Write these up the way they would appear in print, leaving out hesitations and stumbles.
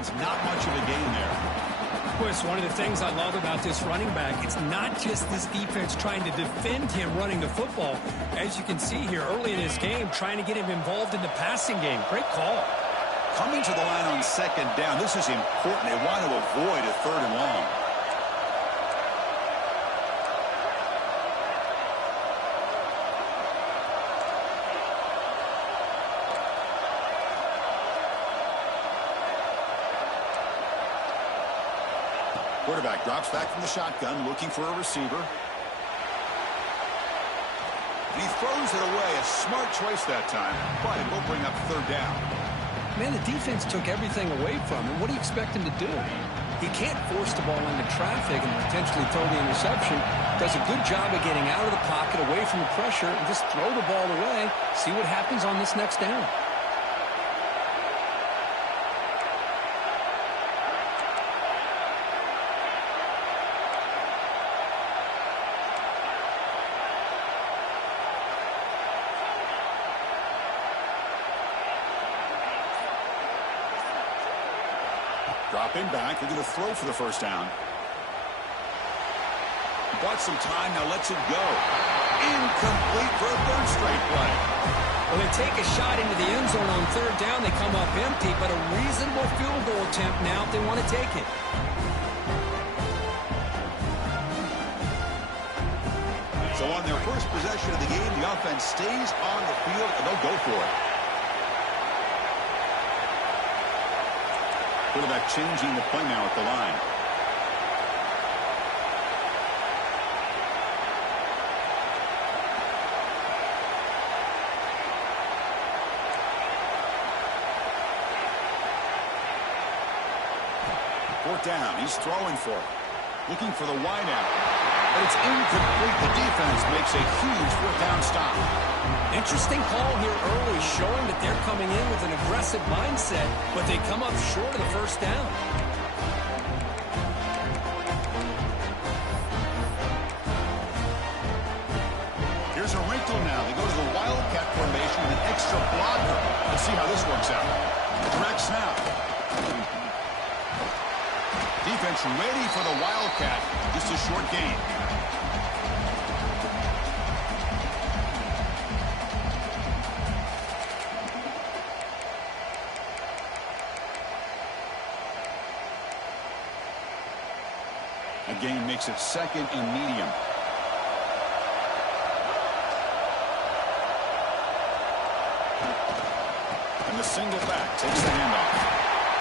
yards, not much of a gain there. Chris, one of the things I love about this running back, it's not just this defense trying to defend him running the football. As you can see here early in this game, trying to get him involved in the passing game. Great call. Coming to the line on second down, this is important. They want to avoid a third and long. Quarterback drops back from the shotgun, looking for a receiver. And he throws it away. A smart choice that time, but it will bring up third down. Man, the defense took everything away from him. What do you expect him to do? He can't force the ball into traffic and potentially throw the interception. Does a good job of getting out of the pocket, away from the pressure, and just throw the ball away. See what happens on this next down. Dropping back, they're going to throw for the first down. Bought some time, now lets it go. Incomplete for a third straight play. Well, they take a shot into the end zone on third down. They come up empty, but a reasonable field goal attempt now if they want to take it. So on their first possession of the game, the offense stays on the field, and they'll go for it. Quarterback changing the play now at the line. Fourth down. He's throwing for it. Looking for the wide out. But it's incomplete. The defense makes a huge fourth down stop. Interesting call here early, showing that they're coming in with an aggressive mindset, but they come up short of the first down. Here's a wrinkle now. They go to the Wildcat formation with an extra blocker. Let's see how this works out. Direct snap. Defense ready for the Wildcat. Just a short gain. Gain makes it second and medium. And the single back takes the handoff.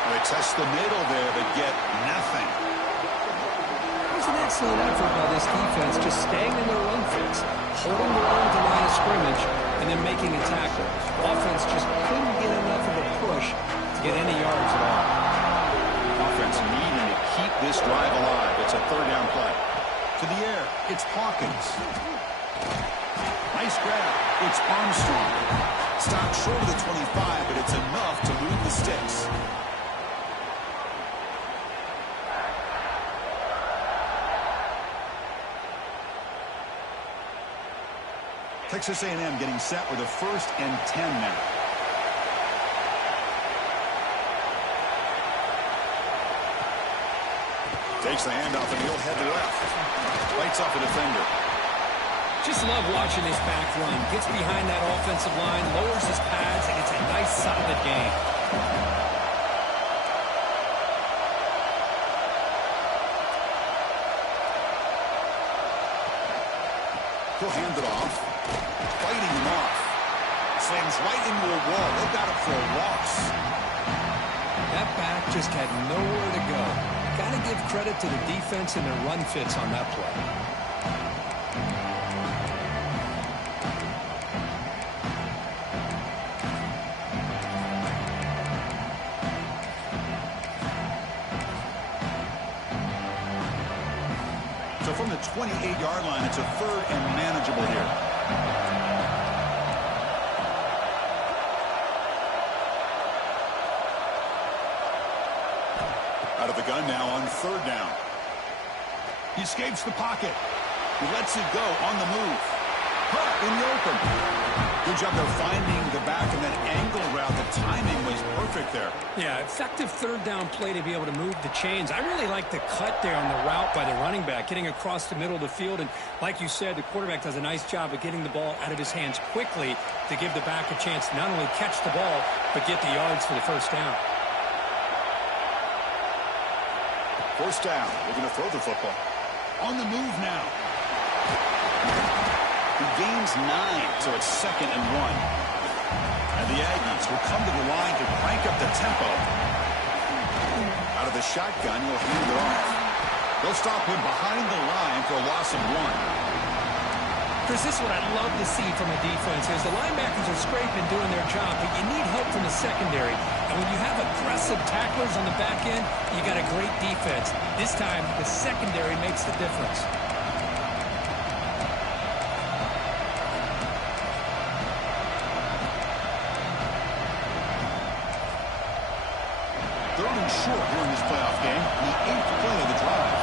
They test the middle there, but get nothing. It was an excellent effort by this defense, just staying in their run fits, holding the line at the line of scrimmage, and then making a tackle. Offense just couldn't get enough of a push to get any yards at all. Offense needing to keep this drive alive. It's a third down play. To the air, it's Hawkins. Nice grab. It's Armstrong. Stopped short of the 25, but it's enough to move the sticks. Texas A&M getting set with a 1st and 10 now. Takes the handoff and he'll head left. Lights off a defender. Just love watching this back run. Gets behind that offensive line, lowers his pads, and it's a nice, solid game. He'll hand it off. Fighting him off. Slams right into a wall. They've got it for a loss. That back just had nowhere to go. Got to give credit to the defense and their run fits on that play. So from the 28-yard line, it's a 3rd and manageable here. Out of the gun now on 3rd down. He escapes the pocket. He lets it go on the move. Caught in the open. Good job there finding the back and that angle route. The timing was perfect there. Yeah, effective third down play to be able to move the chains. I really like the cut there on the route by the running back, getting across the middle of the field. And like you said, the quarterback does a nice job of getting the ball out of his hands quickly to give the back a chance to not only catch the ball, but get the yards for the first down. First down. Looking to throw the football. On the move now. He gains 9, so it's 2nd and 1. And the Aggies will come to the line to crank up the tempo. Out of the shotgun, he'll hand it off. They'll stop him behind the line for a loss of 1. Chris, this is what I love to see from a defense is the linebackers are scraping, doing their job, but you need help from the secondary. And when you have aggressive tacklers on the back end, you got a great defense. This time, the secondary makes the difference. Third and short here in this playoff game, the 8th play of the drive.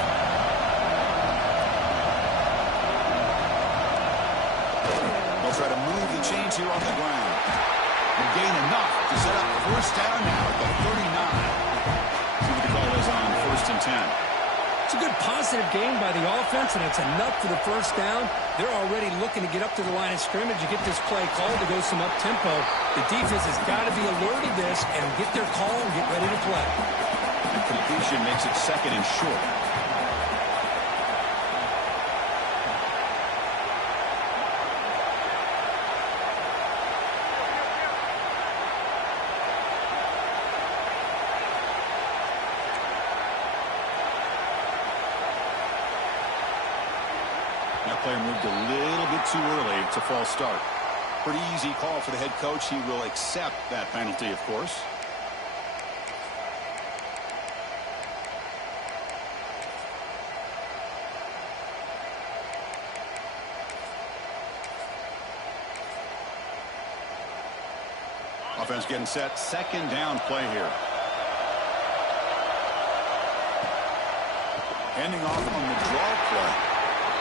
They'll try to move the chains here on the ground. And gain enough to set up first down now at the 39. See what the call is on 1st and 10. It's a good positive game by the offense, and it's enough for the first down. They're already looking to get up to the line of scrimmage to get this play called to go some up-tempo. The defense has got to be alert of this and get their call and get ready to play. And completion makes it 2nd and short. That player moved a little bit too early. It's a false start. Pretty easy call for the head coach. He will accept that penalty, of course. Offense getting set. 2nd down play here. Handing off on the draw play.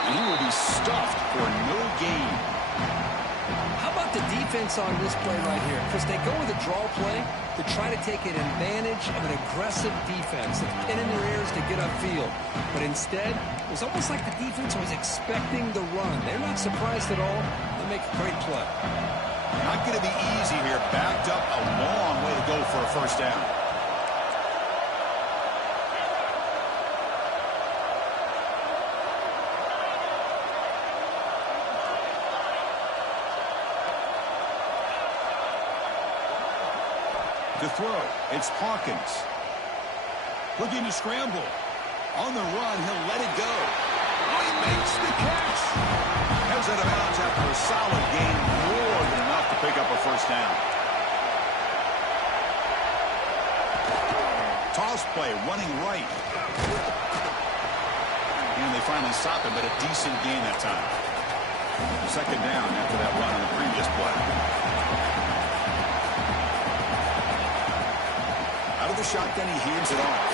And he will be stuffed for no gain. How about the defense on this play right here? Because they go with a draw play to try to take an advantage of an aggressive defense that's pinning their ears to get upfield. But instead, it was almost like the defense was expecting the run. They're not surprised at all. They make a great play. Not going to be easy here. Backed up a long way to go for a first down. To throw, it's Hawkins. Looking to scramble. On the run, he'll let it go. Oh, he makes the catch. Heads out of bounds after a solid gain, more than enough to pick up a first down. Toss play, running right. And they finally stop him, but a decent gain that time. 2nd down after that run on the previous play. Out of the shotgun, he hands it off.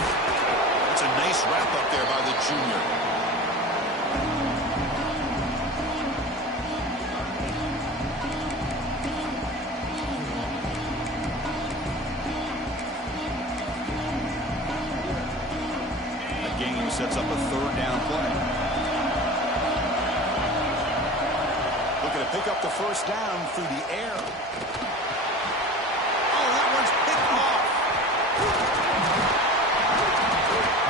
That's a nice wrap up there by the junior. That game sets up a 3rd down play. Looking to pick up the first down through the air. Oh, that one's picked off.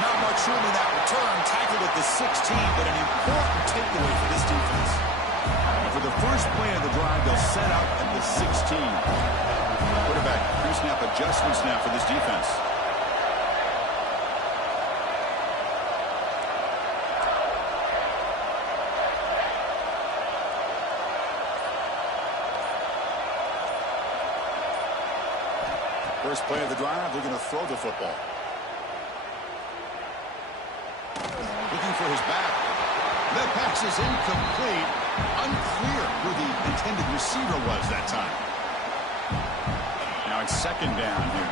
Not much room in that return. Tackled at the 16, but an important takeaway for this defense. And for the first play of the drive, they'll set up at the 16. Quarterback pre-snap adjustments now for this defense. First play of the drive, they're going to throw the football. Looking for his back. That pass is incomplete. Unclear who the intended receiver was that time. Now it's 2nd down here.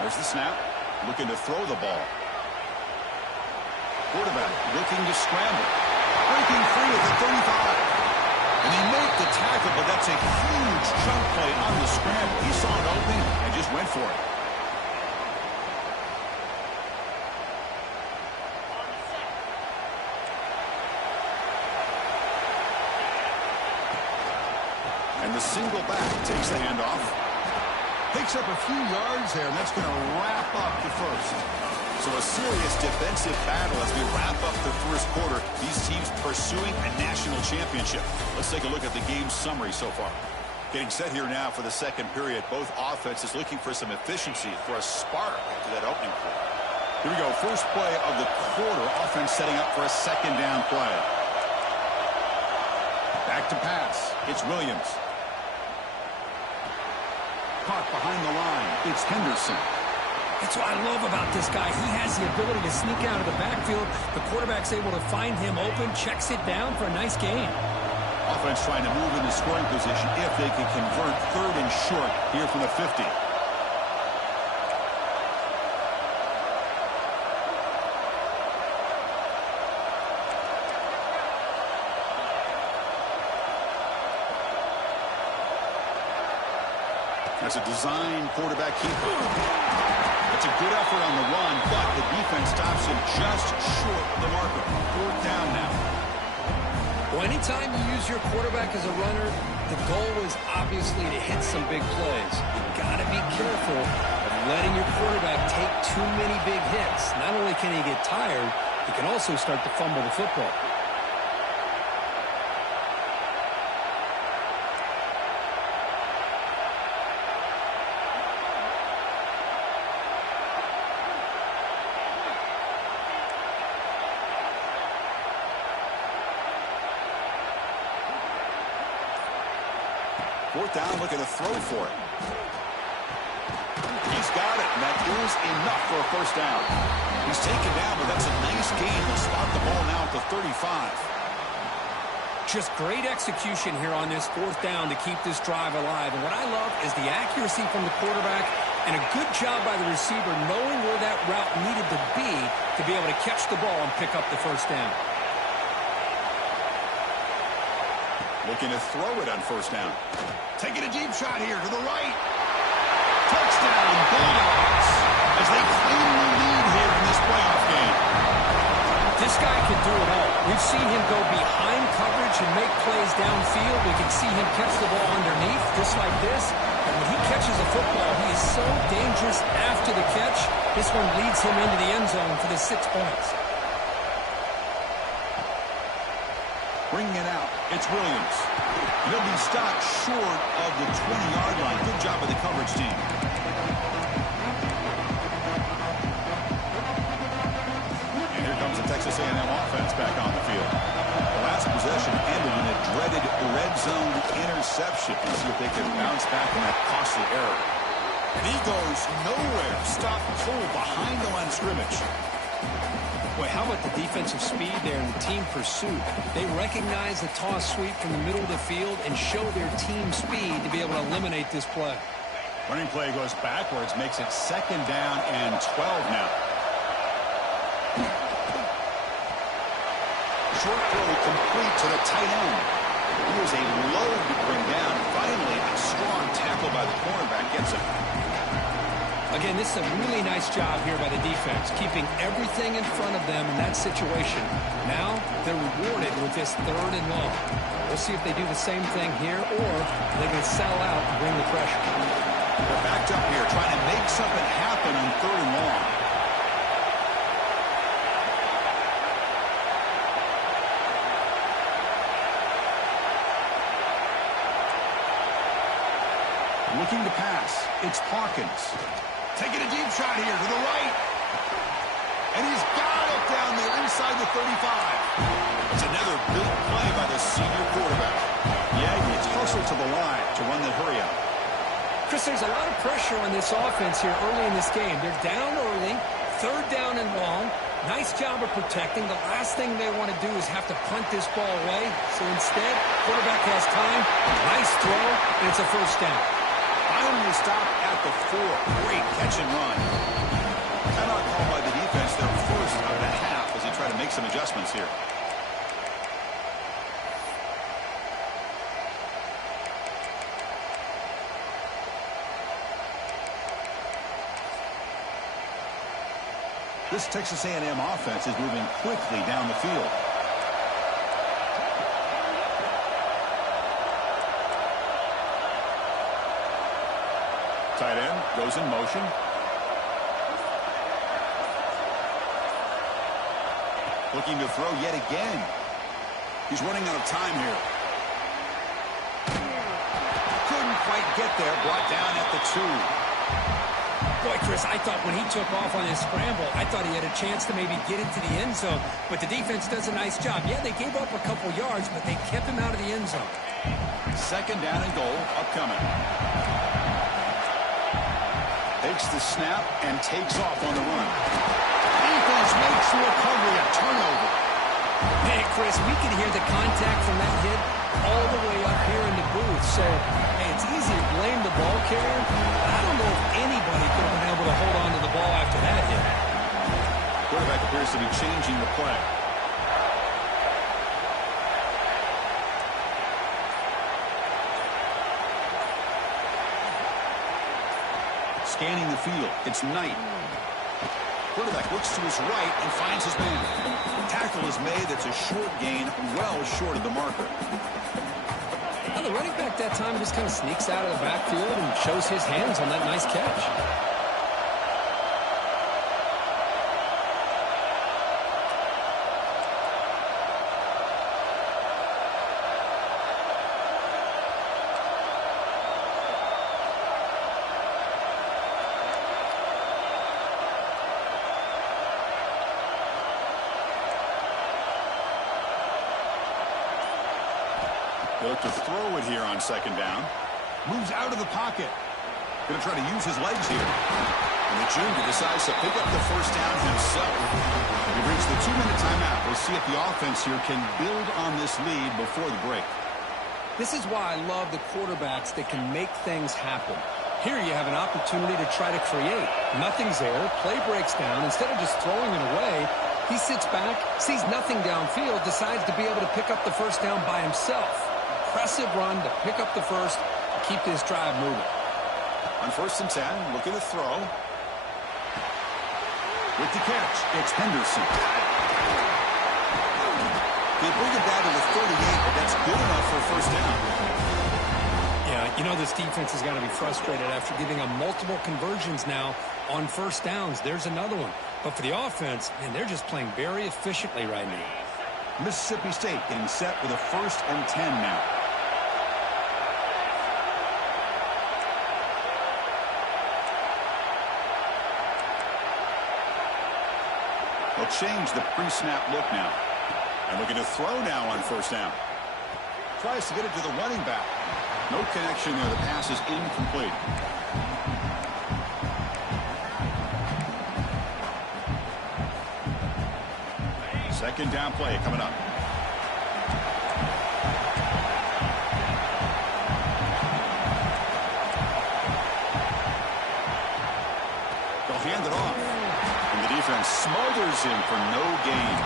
There's the snap. looking to throw the ball. Quarterback looking to scramble. Breaking free at the 35. And they make the tackle, but that's a huge chunk play on the scramble. He saw an opening and just went for it. And the single back takes the handoff. Picks up a few yards there, and that's going to wrap up the first. So a serious defensive battle as we wrap up the first quarter. These teams pursuing a national championship. Let's take a look at the game summary so far. Getting set here now for the second period. Both offenses looking for some efficiency, for a spark to that opening play. Here we go. First play of the quarter. Offense setting up for a second down play. Back to pass. It's Williams. Caught behind the line. It's Henderson. That's what I love about this guy. He has the ability to sneak out of the backfield. The quarterback's able to find him open, checks it down for a nice gain. Offense trying to move into scoring position if they can convert third and short here from the 50. That's a design quarterback keeper. That's a good effort on the run, but the defense stops him just short of the marker. Fourth down now. Well, anytime you use your quarterback as a runner, the goal is obviously to hit some big plays. You've got to be careful of letting your quarterback take too many big hits. Not only can he get tired, he can also start to fumble the football. Fourth down, looking to throw for it. He's got it, and that is enough for a first down. He's taken down, but that's a nice gain. He'll spot the ball now at the 35. Just great execution here on this fourth down to keep this drive alive. And what I love is the accuracy from the quarterback and a good job by the receiver knowing where that route needed to be able to catch the ball and pick up the first down. Looking to throw it on first down. Taking a deep shot here to the right. Touchdown, Bulldogs, as they claim the lead here in this playoff game. This guy can do it all. We've seen him go behind coverage and make plays downfield. We can see him catch the ball underneath, just like this. And when he catches a football, he is so dangerous after the catch. This one leads him into the end zone for the 6 points. Bringing it out, it's Williams. He'll be stopped short of the 20-yard line. Good job by the coverage team. And here comes the Texas A&M offense back on the field. The last possession ended in a dreaded red zone interception. Let's see if they can bounce back from that costly error. And he goes nowhere. Stop cold behind the line of scrimmage. Boy, how about the defensive speed there and the team pursuit? They recognize the toss sweep from the middle of the field and show their team speed to be able to eliminate this play. Running play goes backwards, makes it second down and 12 now. Short throw complete to the tight end. He was a load to bring down. Finally, a strong tackle by the cornerback gets him. Again, this is a really nice job here by the defense, keeping everything in front of them in that situation. Now, they're rewarded with this third and long. We'll see if they do the same thing here, or they can sell out and bring the pressure. They're backed up here, trying to make something happen on third and long. Looking to pass, it's Hawkins. Taking a deep shot here to the right. And he's got it down there inside the 35. It's another big play by the senior quarterback. Yeah, he hustled to the line to run the hurry up. Chris, there's a lot of pressure on this offense here early in this game. They're down early, third down and long. Nice job of protecting. The last thing they want to do is have to punt this ball away. So instead, quarterback has time. Nice throw, and it's a first down. Finally stop at the 4. Great catch and run. make some adjustments here. This Texas A&M offense is moving quickly down the field. Tight end goes in motion. Looking to throw yet again. He's running out of time here. Couldn't quite get there. Brought down at the 2. Boy, Chris, I thought when he took off on his scramble, I thought he had a chance to maybe get into the end zone. But the defense does a nice job. Yeah, they gave up a couple yards, but they kept him out of the end zone. Second down and goal upcoming. Takes the snap and takes off on the run. Defense makes the recovery a turnover. Man, Chris, we can hear the contact from that hit all the way up here in the booth. So, hey, it's easy to blame the ball carrier, but I don't know if anybody could have been able to hold on to the ball after that hit. Quarterback appears to be changing the play. Scanning the field. It's Knight. Quarterback looks to his right and finds his man. Tackle is made. That's a short gain, well short of the marker. Now the running back that time just kind of sneaks out of the backfield and shows his hands on that nice catch. They look to throw it here on second down. Moves out of the pocket. Going to try to use his legs here. And the junior decides to pick up the first down himself. He brings the 2-minute timeout. We'll see if the offense here can build on this lead before the break. This is why I love the quarterbacks that can make things happen. Here you have an opportunity to try to create. Nothing's there. Play breaks down. Instead of just throwing it away, he sits back, sees nothing downfield, decides to be able to pick up the first down by himself. Impressive run to pick up the first and keep this drive moving. On 1st and 10, looking to throw. With the catch, it's Henderson. They bring it down to the 38, but that's good enough for a first down. Yeah, you know this defense has got to be frustrated after giving up multiple conversions now on first downs. There's another one. But for the offense, man, they're just playing very efficiently right now. Mississippi State getting set with a 1st and 10 now. They'll change the pre-snap look now. And looking to throw now on first down. Tries to get it to the running back. No connection there. The pass is incomplete. Second down play coming up. They'll hand it off. And the defense smothers him for no gain.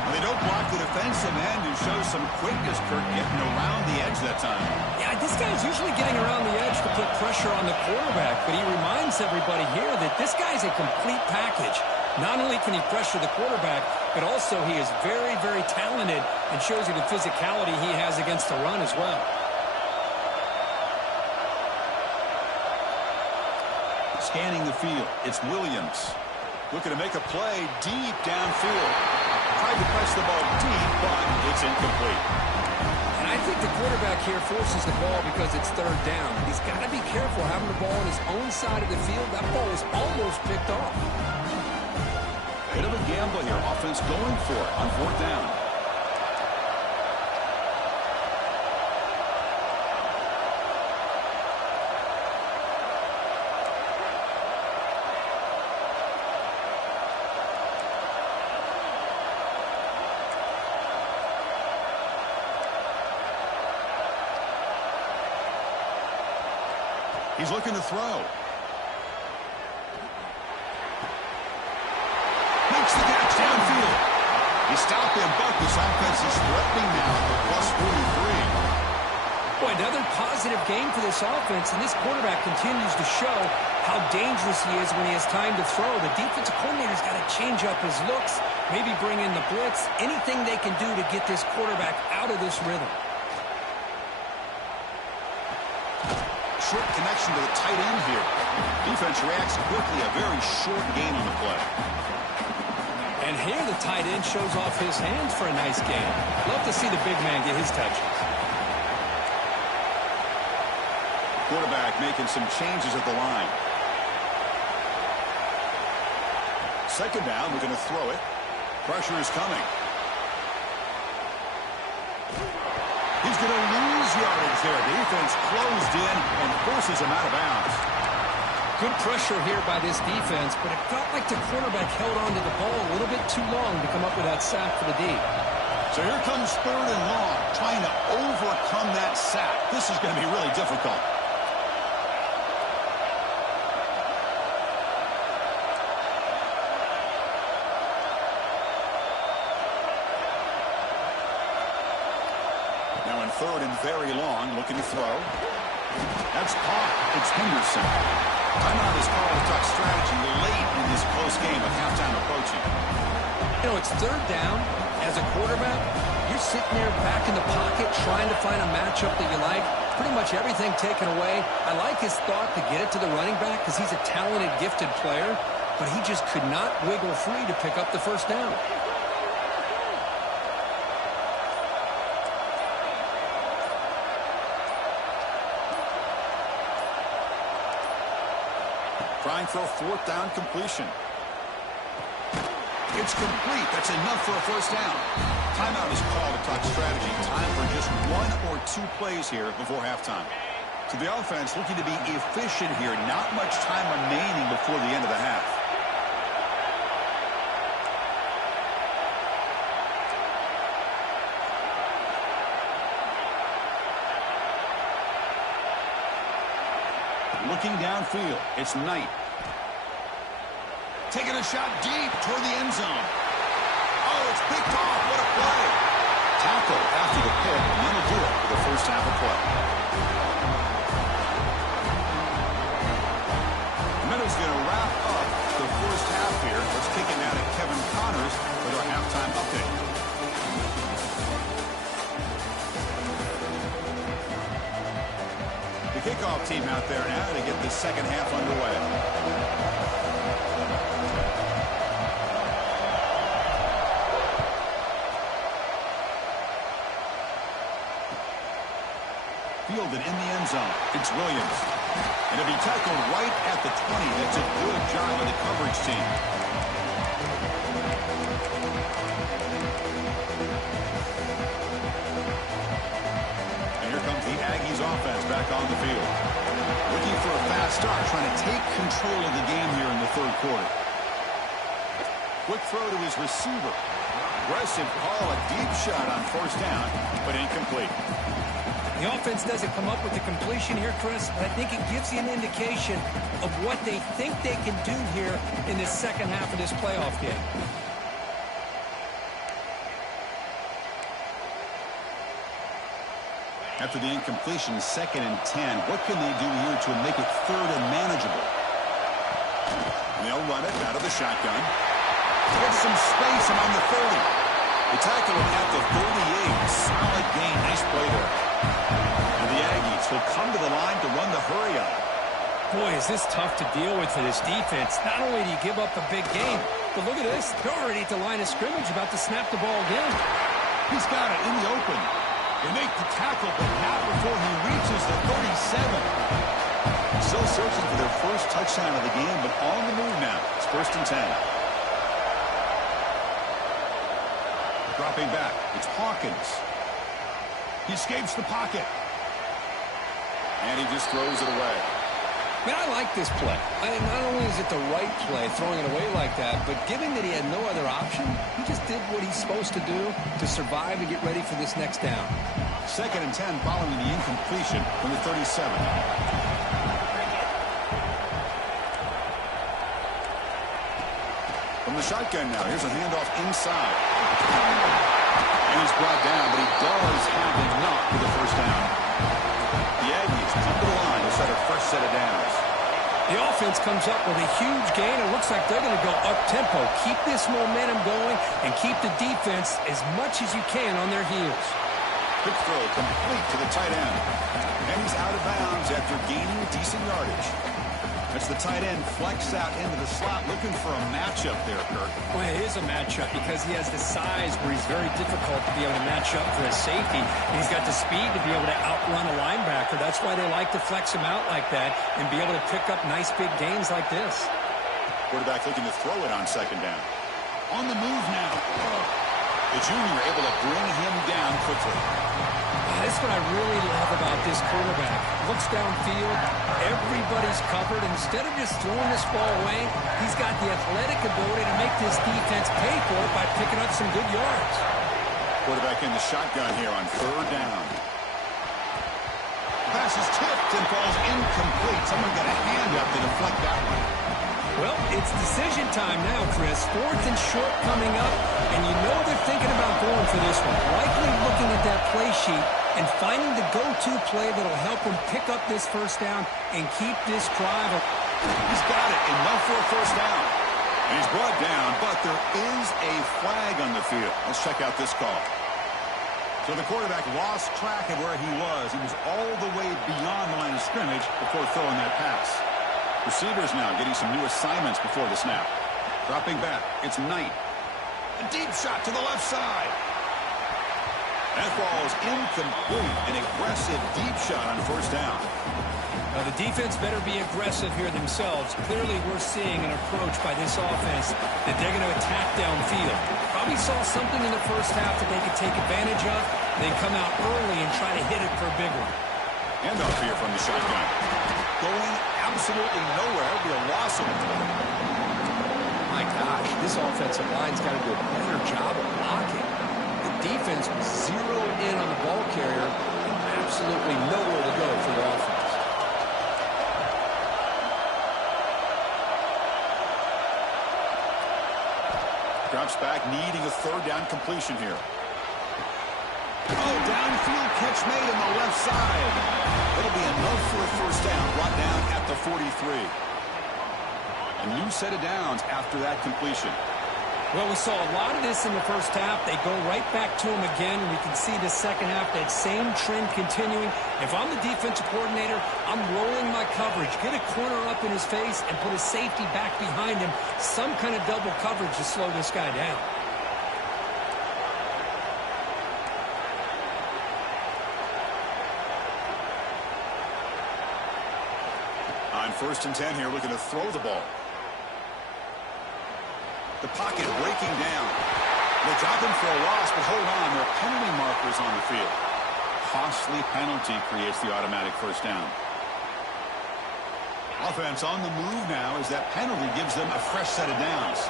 And they don't block the defensive end who shows some quickness, Kirk, getting around the edge that time. Yeah, this guy's usually getting around the edge to put pressure on the quarterback, but he reminds everybody here that this guy's a complete package. Not only can he pressure the quarterback, but also he is very, very talented and shows you the physicality he has against the run as well. Scanning the field, it's Williams. Looking to make a play deep downfield. Tried to press the ball deep, but it's incomplete. And I think the quarterback here forces the ball because it's 3rd down. He's got to be careful having the ball on his own side of the field. That ball was almost picked off. Bit of a gamble here. Offense going for it on 4th down. He's looking to throw. Makes the catch downfield. You stop him, but this offense is threatening now at the plus 43. Boy, another positive game for this offense, and this quarterback continues to show how dangerous he is when he has time to throw. The defensive coordinator's got to change up his looks, maybe bring in the blitz, anything they can do to get this quarterback out of this rhythm. Short connection to the tight end here. Defense reacts quickly, a very short gain on the play. And here the tight end shows off his hands for a nice gain. Love to see the big man get his touches. Quarterback making some changes at the line. Second down, we're going to throw it. Pressure is coming. He's going to lose yardage there. The defense closed in and forces him out of bounds. Good pressure here by this defense, but it felt like the quarterback held onto the ball a little bit too long to come up with that sack for the D. So here comes third and long, trying to overcome that sack. This is going to be really difficult. Now in third and very long, looking to throw. That's caught. It's Henderson. Timeout is called to talk strategy late in this close game with halftime approaching. You know, it's third down. As a quarterback, you're sitting there back in the pocket trying to find a matchup that you like. Pretty much everything taken away. I like his thought to get it to the running back because he's a talented, gifted player, but he just could not wiggle free to pick up the first down. Trying for a fourth down completion. It's complete. That's enough for a first down. Timeout is called to talk strategy. Time for just one or two plays here before halftime. So the offense looking to be efficient here. Not much time remaining before the end of the half. Looking downfield, it's Knight. Taking a shot deep toward the end zone. Oh, it's picked off. What a play. Tackle after the pick, and that'll do it for the first half of play. The Meadows going to wrap up the first half here. Let's kick it now to Kevin Connors with our halftime update. The kickoff team out there now to get the second half underway. Fielded in the end zone. It's Williams. And to be tackled right at the 20. That's a good job of the coverage team. Aggies offense back on the field. Looking for a fast start, trying to take control of the game here in the third quarter. Quick throw to his receiver. Aggressive call, a deep shot on first down, but incomplete. The offense doesn't come up with the completion here, Chris, but I think it gives you an indication of what they think they can do here in the second half of this playoff game. After the incompletion, 2nd and 10. What can they do here to make it third and manageable? And they'll run it out of the shotgun. Get some space among the 30. The tackle at the 38. Solid gain. Nice play there. And the Aggies will come to the line to run the hurry up. Boy, is this tough to deal with for this defense. Not only do you give up a big game, but look at this. They're already at the line of scrimmage about to snap the ball again. He's got it in the open. They make the tackle, but not before he reaches the 37. Still searching for their first touchdown of the game, but on the move now. It's 1st and 10. Dropping back. It's Hawkins. He escapes the pocket. And he just throws it away. Man, I like this play. Not only is it the right play, throwing it away like that, but given that he had no other option, he just did what he's supposed to do to survive and get ready for this next down. 2nd and 10 following the incompletion from the 37. From the shotgun now, here's a handoff inside. And he's brought down, but he does have enough for the first down. The Aggies come to the line to set a fresh set of downs. The offense comes up with a huge gain. It looks like they're going to go up-tempo. Keep this momentum going and keep the defense as much as you can on their heels. Quick throw complete to the tight end. And he's out of bounds after gaining decent yardage. That's the tight end flex out into the slot, looking for a matchup there, Kirk. Well, it is a matchup because he has the size where he's very difficult to be able to match up for his safety. And he's got the speed to be able to outrun a linebacker. That's why they like to flex him out like that and be able to pick up nice big gains like this. Quarterback looking to throw it on second down. On the move now. The junior able to bring him down quickly. That's what I really love about this quarterback. Looks downfield, everybody's covered. Instead of just throwing this ball away, he's got the athletic ability to make this defense pay for it by picking up some good yards. Quarterback in the shotgun here on third down. Pass is tipped and falls incomplete. Someone got a hand up to deflect that one. Well, it's decision time now, Chris. Fourth and short coming up, and you know they're thinking about going for this one. Likely looking at that play sheet and finding the go-to play that'll help them pick up this first down and keep this drive. He's got it, enough for a first down. And he's brought down, but there is a flag on the field. Let's check out this call. So the quarterback lost track of where he was. He was all the way beyond the line of scrimmage before throwing that pass. Receivers now getting some new assignments before the snap. Dropping back, it's Knight. A deep shot to the left side. That ball is incomplete. An aggressive deep shot on first down. Now the defense better be aggressive here themselves. Clearly we're seeing an approach by this offense that they're going to attack downfield. Probably saw something in the first half that they could take advantage of. They come out early and try to hit it for a big one. Handoff here from the shotgun. Going absolutely nowhere. It'll be a loss of it. My gosh, this offensive line's got to do a better job of blocking. The defense was zeroed in on the ball carrier and absolutely nowhere to go for the offense. Drops back, needing a third down completion here. Oh, downfield catch made on the left side. It'll be enough for a first down. Brought down at the 43. A new set of downs after that completion. Well, we saw a lot of this in the first half. They go right back to him again, and we can see the second half, that same trend continuing. If I'm the defensive coordinator, I'm rolling my coverage. Get a corner up in his face and put a safety back behind him. Some kind of double coverage to slow this guy down. On 1st and 10 here, looking to throw the ball. The pocket breaking down. They drop him for a loss, but hold on. There are penalty markers on the field. Costly penalty creates the automatic first down. Offense on the move now as that penalty gives them a fresh set of downs.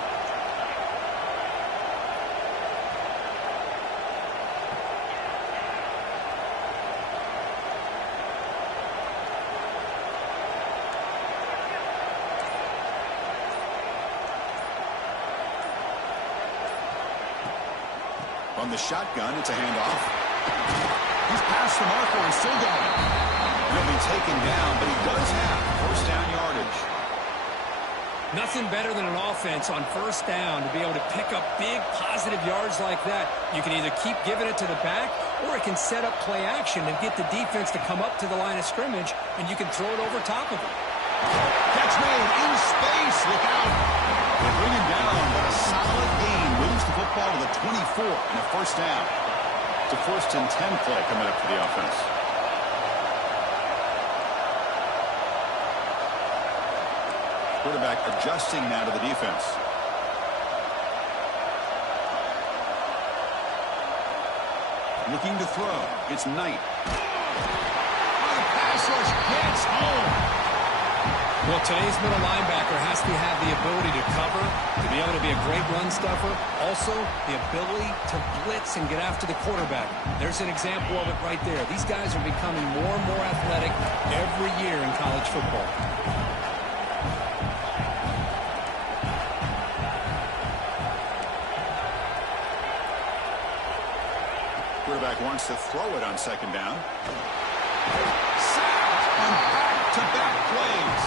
On the shotgun, it's a handoff. He's past the marker and still going. He'll be taken down, but he does have first down yardage. Nothing better than an offense on first down to be able to pick up big positive yards like that. You can either keep giving it to the back, or it can set up play action and get the defense to come up to the line of scrimmage, and you can throw it over top of it. Catch made in space. Look out. They bring him down, but a solid gain moves the football to the 24 and a first down. It's a 1st and 10 play coming up for the offense. Quarterback adjusting now to the defense. Looking to throw. It's Knight. On a pass rush, gets home. Well, today's middle linebacker has to have the ability to cover, to be able to be a great run stuffer. Also, the ability to blitz and get after the quarterback. There's an example of it right there. These guys are becoming more and more athletic every year in college football. wants to throw it on second down. Sacked on back-to-back plays.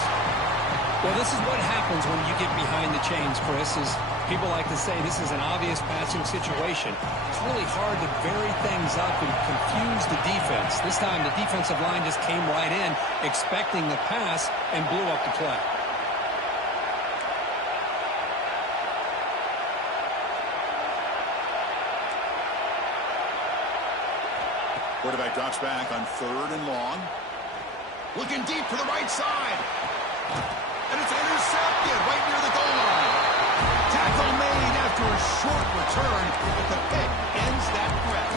Well, this is what happens when you get behind the chains, Chris. Is people like to say this is an obvious passing situation. It's really hard to vary things up and confuse the defense. This time the defensive line just came right in, expecting the pass, and blew up the play. Quarterback drops back on 3rd and long. Looking deep to the right side. And it's intercepted right near the goal line. Tackle made after a short return, but the pick ends that threat.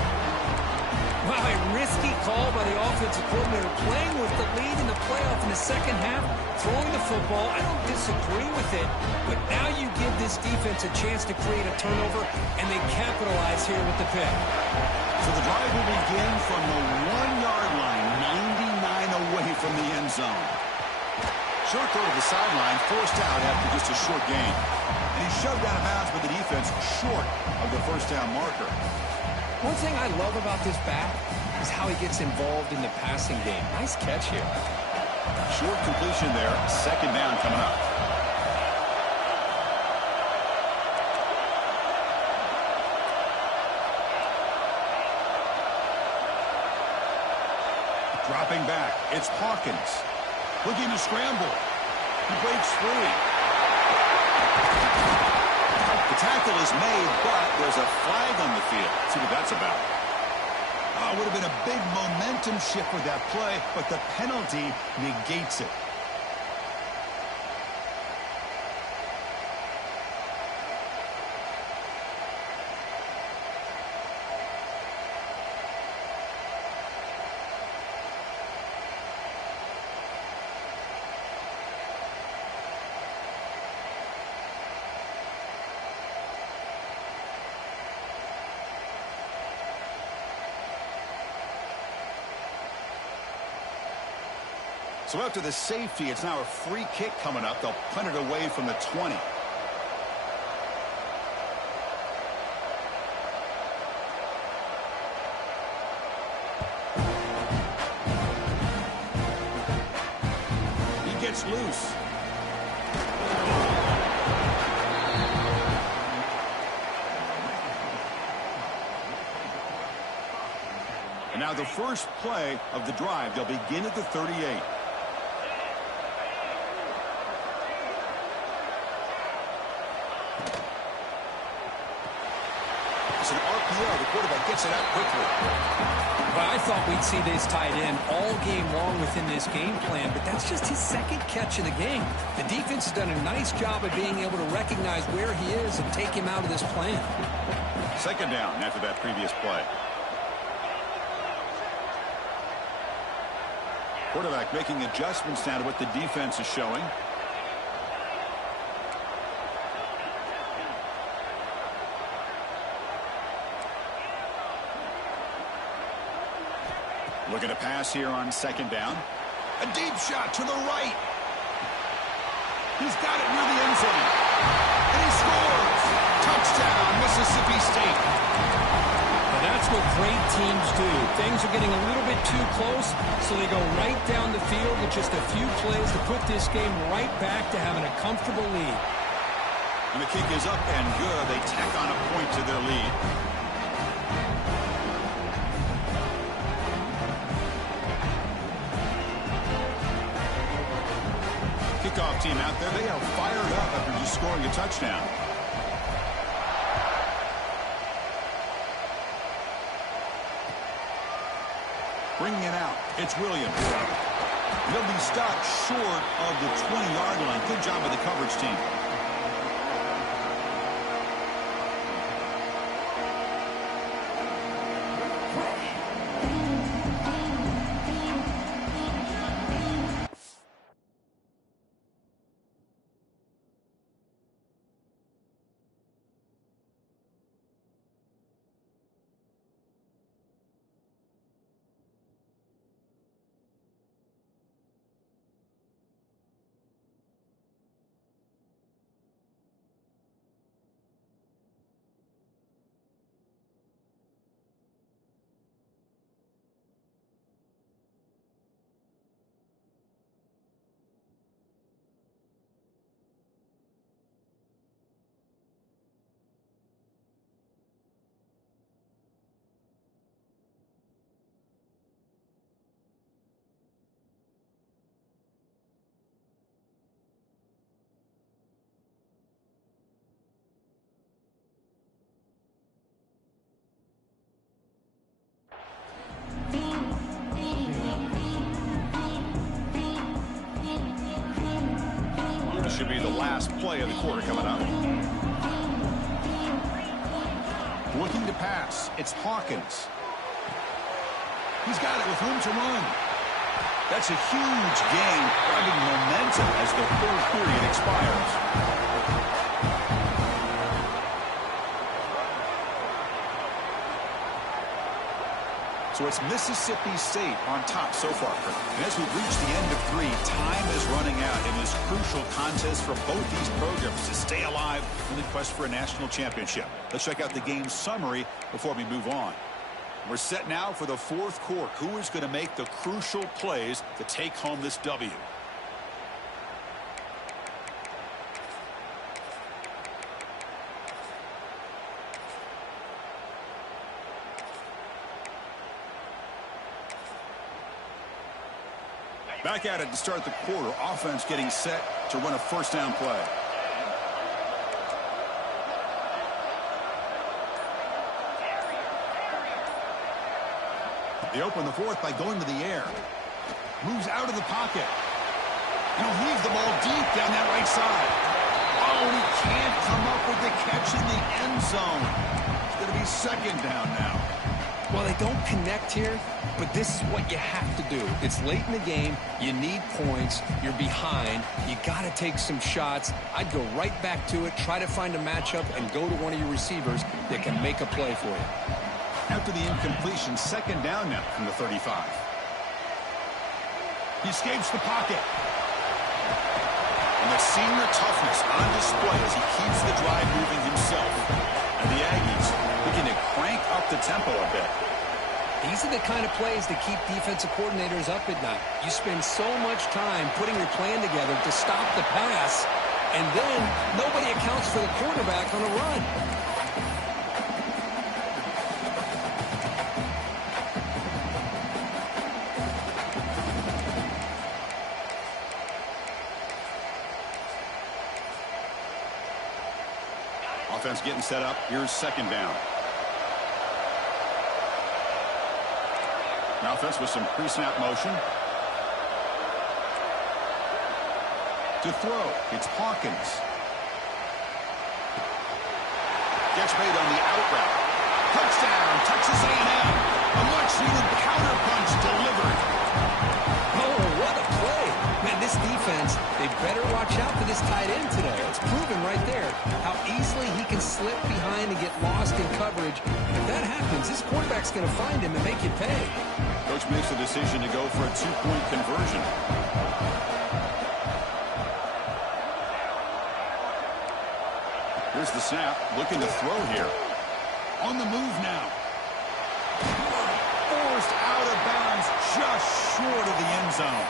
Wow, a risky call by the offensive coordinator, playing with the lead in the playoff in the second half, throwing the football. I don't disagree with it, but now you give this defense a chance to create a turnover, and they capitalize here with the pick. So the drive will begin from the 1-yard line, 99 away from the end zone. Short throw to the sideline, forced out after just a short gain. And he's shoved out of bounds by the defense short of the first down marker. One thing I love about this back is how he gets involved in the passing game. Nice catch here. Short completion there, second down coming up. Dropping back, it's Hawkins. Looking to scramble. He breaks free. The tackle is made, but there's a flag on the field. Let's see what that's about. Oh, it would have been a big momentum shift with that play, but the penalty negates it. So after the safety, it's now a free kick coming up. They'll punt it away from the 20. He gets loose. And now the first play of the drive. They'll begin at the 38. It's an RPO. The quarterback gets it out quickly. Well, I thought we'd see this tight end all game long within this game plan, but that's just his second catch of the game. The defense has done a nice job of being able to recognize where he is and take him out of this plan. Second down after that previous play. Quarterback making adjustments now to what the defense is showing. Looking to pass here on second down. A deep shot to the right. He's got it near the end zone. And he scores. Touchdown, Mississippi State. Now that's what great teams do. Things are getting a little bit too close, so they go right down the field with just a few plays to put this game right back to having a comfortable lead. And the kick is up and good. They tack on a point to their lead. Kickoff team out there, they are fired up after just scoring a touchdown. Bringing it out, it's Williams. He'll be stopped short of the 20-yard line. Good job by the coverage team. should be the last play of the quarter coming up. Looking to pass. It's Hawkins. He's got it with room to run. That's a huge gain, driving momentum as the third period expires. So it's Mississippi State on top so far, Kirk. And as we've reached the end of 3, time is running out in this crucial contest for both these programs to stay alive in the quest for a national championship. Let's check out the game summary before we move on. We're set now for the fourth quarter. Who is going to make the crucial plays to take home this W? Back at it to start the quarter. Offense getting set to run a first down play. They open the fourth by going to the air. Moves out of the pocket. He'll heave the ball deep down that right side. Oh, he can't come up with the catch in the end zone. It's going to be second down now. Well, they don't connect here, but this is what you have to do. It's late in the game. You need points. You're behind. You got to take some shots. I'd go right back to it, try to find a matchup, and go to one of your receivers that can make a play for you. After the incompletion, second down now from the 35. He escapes the pocket. And the senior toughness on display as he keeps the drive moving himself. And the Aggies looking to crank up the tempo a bit. These are the kind of plays that keep defensive coordinators up at night. You spend so much time putting your plan together to stop the pass, and then nobody accounts for the quarterback on a run. Offense getting set up. Here's second down. Now offense with some pre-snap motion. To throw, it's Hawkins. Gets made on the out route. Touchdown, Texas A&M. A much-needed counter-punch delivered. Oh, what a play. Man, this defense, they better watch out for this tight end today. It's proven right there how easily he can slip behind and get lost in coverage. If that happens, this quarterback's going to find him and make you pay. Coach makes the decision to go for a 2-point conversion. Here's the snap, looking to throw here. On the move now. Forced out of bounds, just short of the end zone.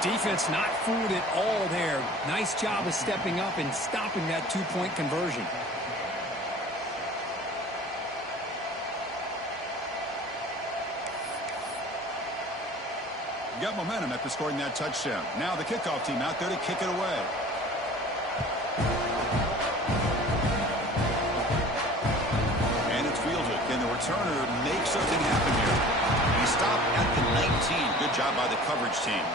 Defense not fooled at all there. Nice job of stepping up and stopping that 2-point conversion. Got momentum after scoring that touchdown. Now the kickoff team out there to kick it away. And it's fielded. Can the returner make something happen here? He stopped at the 19. Good job by the coverage team.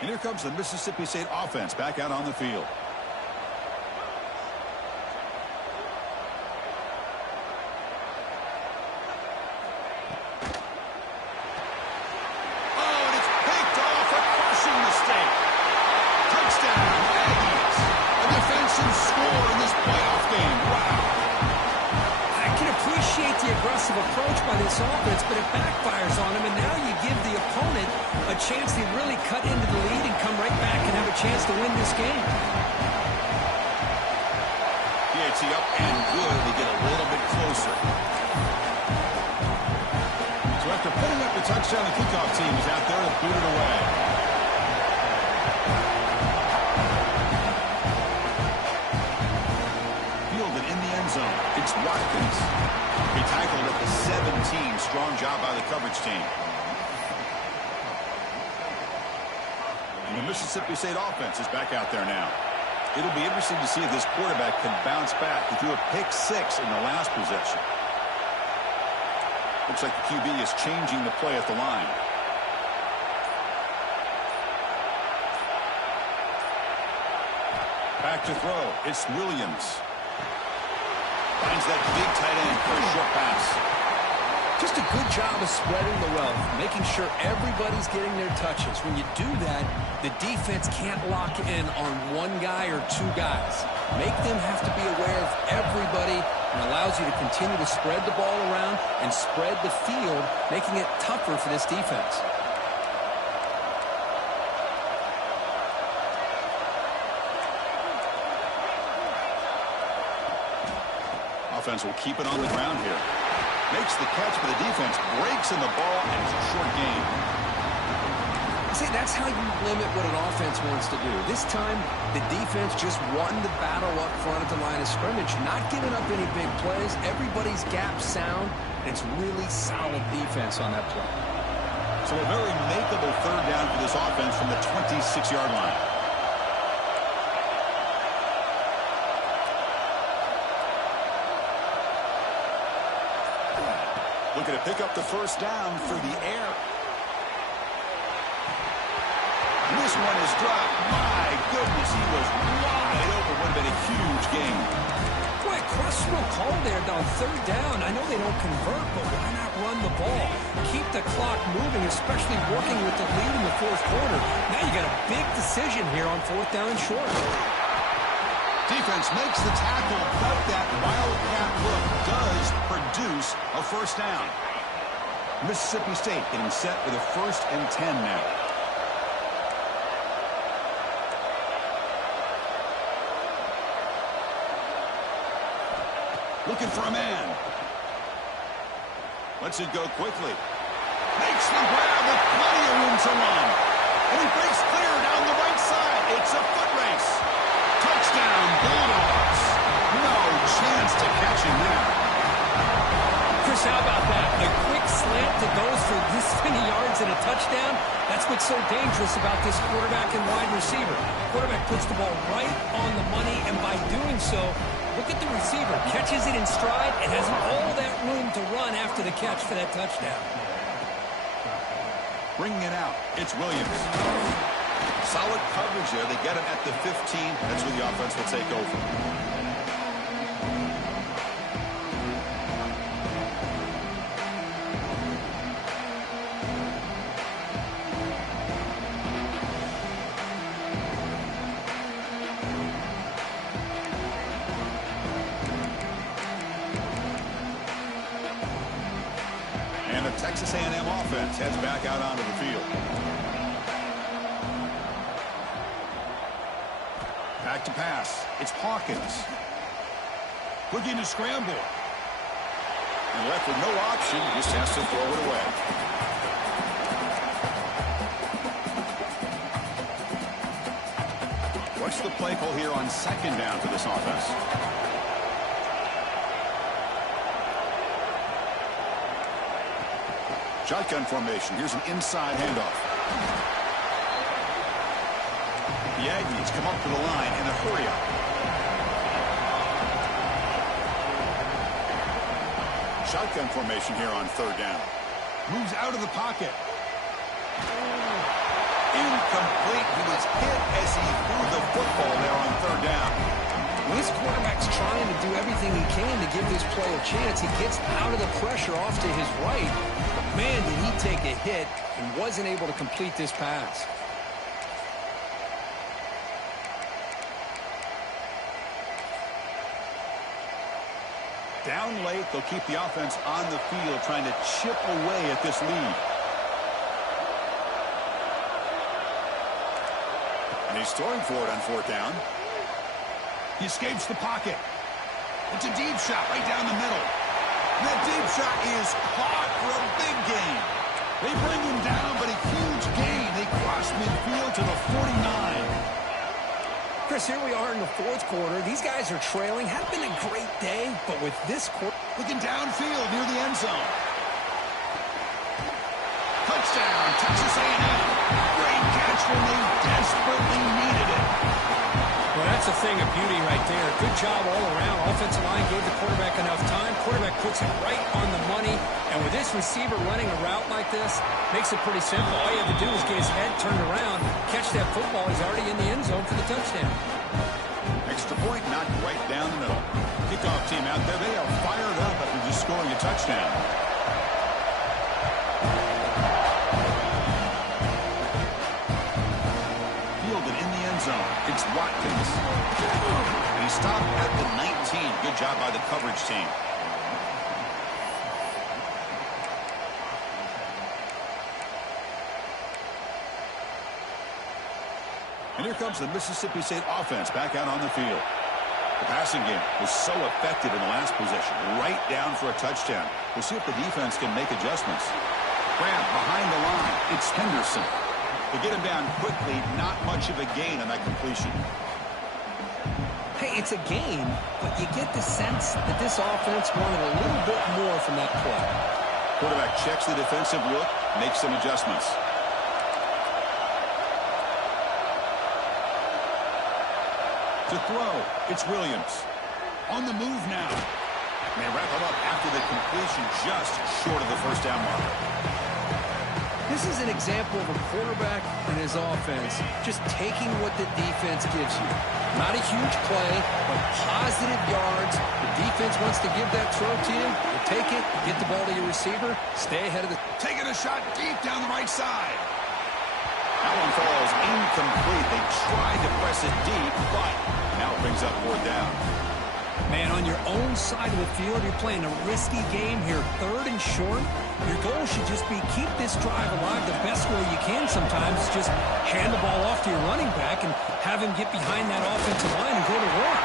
And here comes the Mississippi State offense back out on the field. Approach by this offense, but it backfires on him, and now you give the opponent a chance to really cut into the lead and come right back and have a chance to win this game. PAT up and good. They get a little bit closer. So after putting up the touchdown, the kickoff team is out there to boot it away. Fielded in the end zone. It's Watkins. He tackled at the 17. Strong job by the coverage team. And the Mississippi State offense is back out there now. It'll be interesting to see if this quarterback can bounce back. He threw a pick 6 in the last possession. Looks like the QB is changing the play at the line. Back to throw. It's Williams. Finds that big tight end for a short pass. Just a good job of spreading the wealth, making sure everybody's getting their touches. When you do that, the defense can't lock in on one guy or two guys. Make them have to be aware of everybody, and allows you to continue to spread the ball around and spread the field, making it tougher for this defense. Offense will keep it on the ground here. Makes the catch, but the defense breaks in the ball, and it's a short gain. See, that's how you limit what an offense wants to do. This time, the defense just won the battle up front at the line of scrimmage, not giving up any big plays. Everybody's gap sound, and it's really solid defense on that play. So a very makeable third down for this offense from the 26-yard line. Looking to pick up the first down through the air. And this one is dropped. My goodness, he was wide open. Would have been a huge gain. Boy, questionable call there down third down. I know they don't convert, but why not run the ball? Keep the clock moving, especially working with the lead in the fourth quarter. Now you got a big decision here on fourth down and short. Defense makes the tackle, but that wildcat look does produce a first down. Mississippi State getting set with a 1st and 10 now. Looking for a man. Lets it go quickly. Makes the grab with plenty of room to run. And he breaks clear down the right side. It's a foot race. Touchdown, Bulldogs. No chance to catch him there. Chris, how about that? A quick slant that goes for this many yards and a touchdown. That's what's so dangerous about this quarterback and wide receiver. Quarterback puts the ball right on the money, and by doing so, look at the receiver. Catches it in stride and has all that room to run after the catch for that touchdown. Bringing it out, it's Williams. Solid coverage there. They get it at the 15. That's where the offense will take over. And the Texas A&M offense heads back out onto the field. Back to pass. It's Hawkins. Looking to scramble. And left with no option. Just has to throw it away. What's the play call here on 2nd down for this offense? Shotgun formation. Here's an inside handoff. The Aggies come up to the line in a hurry-up. Shotgun formation here on 3rd down. Moves out of the pocket. Incomplete. He was hit as he threw the football there on 3rd down. When this quarterback's trying to do everything he can to give this play a chance, he gets out of the pressure off to his right. But man, did he take a hit and wasn't able to complete this pass. Down late, they'll keep the offense on the field trying to chip away at this lead. And he's throwing for it on 4th down. He escapes the pocket. It's a deep shot right down the middle. And that deep shot is caught for a big gain. They bring him down, but a huge gain. They cross midfield to the 49. Chris, here we are in the 4th quarter. These guys are trailing. Had been a great day, but with this quarter... Looking downfield near the end zone. Touchdown, Texas A&M. Great catch when they desperately needed it. Well, that's a thing of beauty right there. Good job all around. Offensive line gave the quarterback enough time. Quarterback puts it right on the money. And with this receiver running a route like this, makes it pretty simple. All you have to do is get his head turned around, catch that football. He's already in the end zone for the touchdown. point knocked right down the middle. Kickoff team out there. They are fired up after just scoring a touchdown. Fielded in the end zone. It's Watkins. And he stopped at the 19. Good job by the coverage team. And here comes the Mississippi State offense back out on the field. The passing game was so effective in the last possession, right down for a touchdown. We'll see if the defense can make adjustments. Grab behind the line. It's Henderson. To get him down quickly, not much of a gain on that completion. Hey, it's a gain, but you get the sense that this offense wanted a little bit more from that play. Quarterback checks the defensive look, makes some adjustments. To throw, it's Williams. On the move now. They wrap him up after the completion, just short of the first down marker. This is an example of a quarterback and his offense just taking what the defense gives you. Not a huge play, but positive yards. The defense wants to give that throw to you. You take it, get the ball to your receiver, stay ahead of the... Taking a shot deep down the right side. That one falls incomplete. They tried to press it deep, but now it brings up fourth down. Man, on your own side of the field, you're playing a risky game here. 3rd and short. Your goal should just be keep this drive alive the best way you can sometimes. Just hand the ball off to your running back and have him get behind that offensive line and go to work.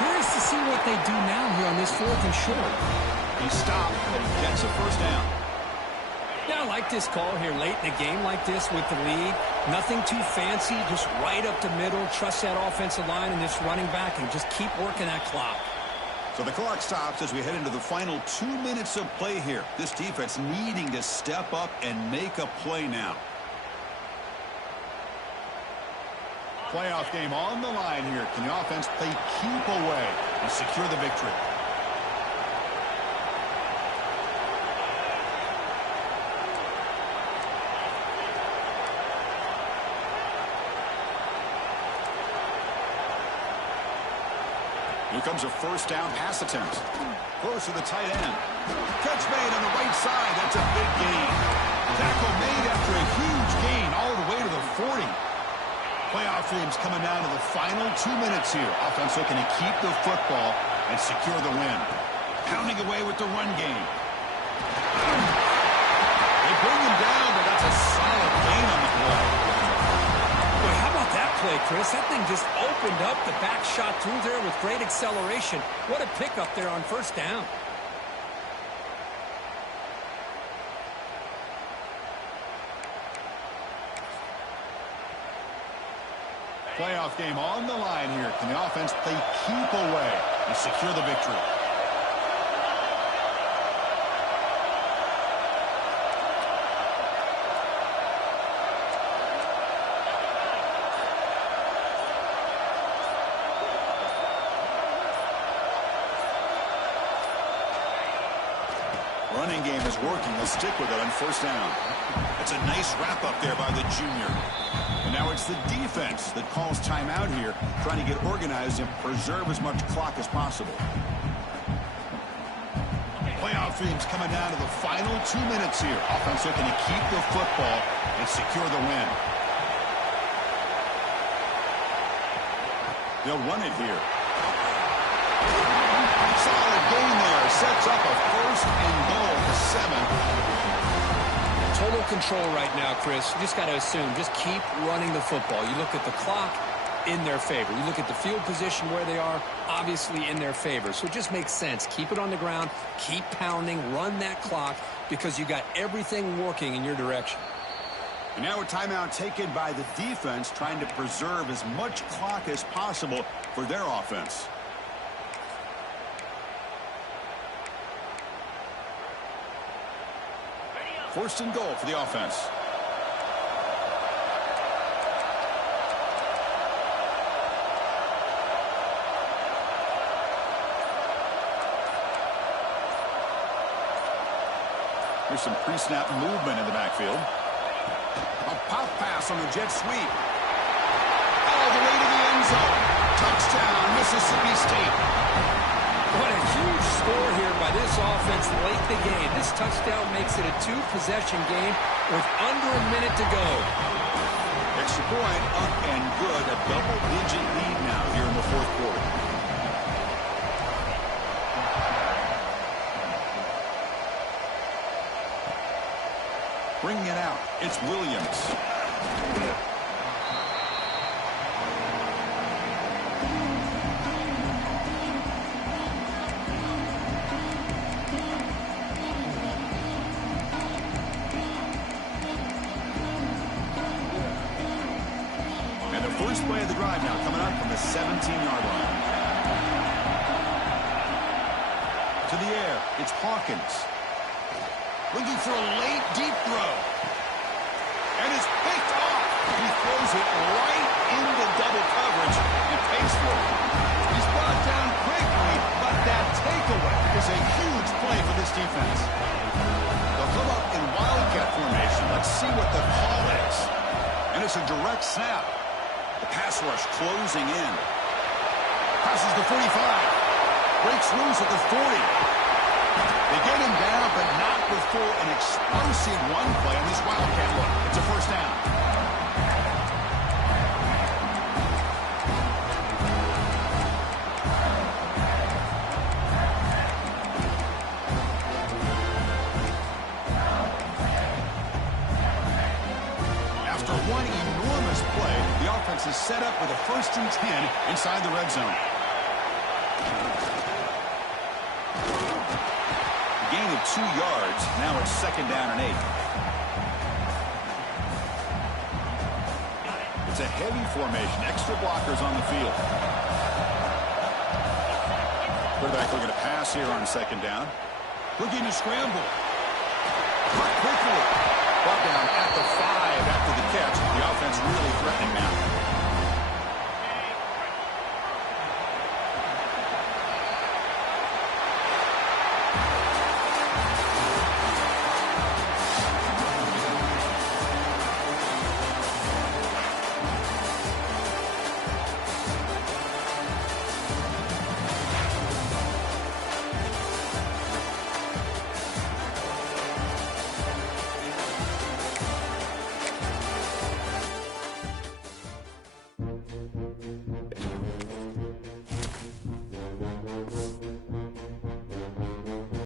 Curious to see what they do now here on this 4th and short. He stopped, but he gets a first down. Yeah, I like this call here late in a game like this with the lead. Nothing too fancy, just right up the middle. Trust that offensive line and this running back and just keep working that clock. So the clock stops as we head into the final 2 minutes of play here. This defense needing to step up and make a play now. Playoff game on the line here. Can the offense play keep away and secure the victory? Here comes a first down pass attempt. Close to the tight end. Catch made on the right side. That's a big gain. Tackle made after a huge gain all the way to the 40. Playoff dreams coming down to the final 2 minutes here. Offense looking to keep the football and secure the win. Pounding away with the run game. They bring him down, but that's a solid gain on the play. Boy, how about that play, Chris? That thing just opened up. The back shot through there with great acceleration. What a pickup there on first down. Playoff game on the line here. Can the offense play keep away and secure the victory? Running game is working. They'll stick with it on first down. It's a nice wrap up there by the junior. And now it's the defense that calls timeout here, trying to get organized and preserve as much clock as possible. Playoff dreams coming down to the final 2 minutes here. Offense looking to keep the football and secure the win. They'll run it here. Solid gain there. Sets up a first and goal to 7. Total control right now, Chris. You just got to assume, just keep running the football. You look at the clock, in their favor. You look at the field position where they are, obviously in their favor. So it just makes sense. Keep it on the ground, keep pounding, run that clock, because you got everything working in your direction. And now a timeout taken by the defense, trying to preserve as much clock as possible for their offense. First and goal for the offense. Here's some pre-snap movement in the backfield. A pop pass on the jet sweep. All the way to the end zone. Touchdown, Mississippi State. What a huge score here by this offense late in the game. This touchdown makes it a two-possession game with under a minute to go. Extra point up and good. A double-digit lead now here in the fourth quarter. Bringing it out, it's Williams. And the first play of the drive now coming up from the 17-yard line. To the air, it's Hawkins. Looking for a late, deep throw. And it's picked off. He throws it right into double coverage and pays for it. He's brought down quickly, but that takeaway is a huge play for this defense. They'll come up in wildcat formation. Let's see what the call is. And it's a direct snap. The pass rush closing in. Passes the 45. Breaks loose at the 40. They get him down, but not before an explosive run play on this wildcat look. It's a first down. After one enormous play, the offense is set up with a 1st and 10 inside the red zone. Gain of 2 yards. Now it's 2nd down and 8. It's a heavy formation. Extra blockers on the field. Quarterback looking to pass here on 2nd down. Looking to scramble. Caught quickly. Brought down at the 5 after the catch. The offense really threatening now.